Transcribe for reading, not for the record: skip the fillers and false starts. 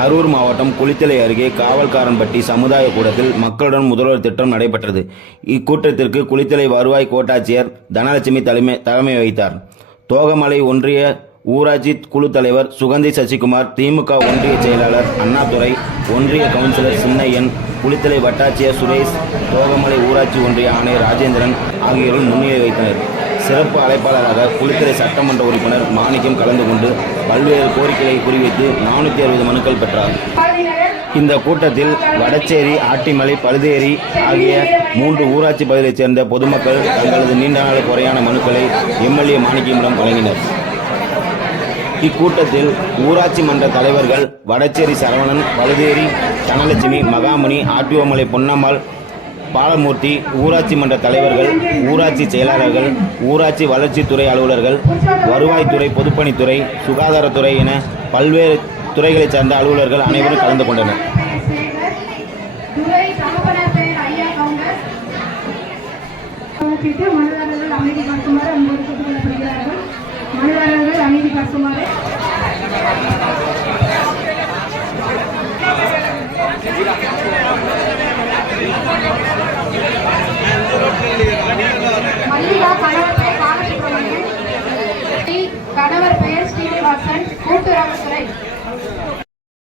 கரூர் மாவட்டம் குளித்தலை அருகே காவல்காரன்பட்டி சமுதாய கூடத்தில் மக்களுடன் முதல்வர் திட்டம் நடைபெற்றது. இக்கூட்டத்திற்கு குளித்தலை வருவாய் கோட்டாட்சியர் தனலட்சுமி தலைமை வகித்தார். தோகமலை ஒன்றிய ஊராட்சி குழு தலைவர் சுகந்தி சசிகுமார், திமுக ஒன்றிய செயலாளர் அண்ணாதுரை, ஒன்றிய கவுன்சிலர் சின்னையன், குளித்தலை வட்டாட்சியர் சுரேஷ், தோகமலை ஊராட்சி ஒன்றிய ஆணையர் ராஜேந்திரன் ஆகியோரும் முன்னிலை வைத்தனர். சிறப்பு அழைப்பாளராக குளித்தலை சட்டமன்ற உறுப்பினர் மாணிக்கம் கலந்து கொண்டு பல்வேறு கோரிக்கைகளை குறிவைத்து 460 மனுக்கள் பெற்றார். இந்த கூட்டத்தில் வடச்சேரி, ஆட்டிமலை, பழுதேரி ஆகிய 3 ஊராட்சி பகுதியைச் சேர்ந்த பொதுமக்கள் தங்களது நீண்ட நாள் குறையான மனுக்களை எம்எல்ஏ மாணிக்கமிடம் வழங்கினர். இக்கூட்டத்தில் ஊராட்சி மன்ற தலைவர்கள் வடச்சேரி சரவணன், பழுதேரி தனலட்சுமி, மகாமுனி, ஆட்டியோமலை பொன்னம்மாள், பாலமூர்த்தி, ஊராட்சி மன்ற தலைவர்கள், ஊராட்சி செயலாளர்கள், ஊராட்சி வளர்ச்சித்துறை அலுவலர்கள், வருவாய்த்துறை, பொதுப்பணித்துறை, சுகாதாரத்துறை என பல்வேறு துறைகளைச் சார்ந்த அலுவலர்கள் அனைவரும் கலந்து கொண்டனர். கணவர் பெயர் ஸ்ரீனிவாசன், கூட்டுறவுத்துறை.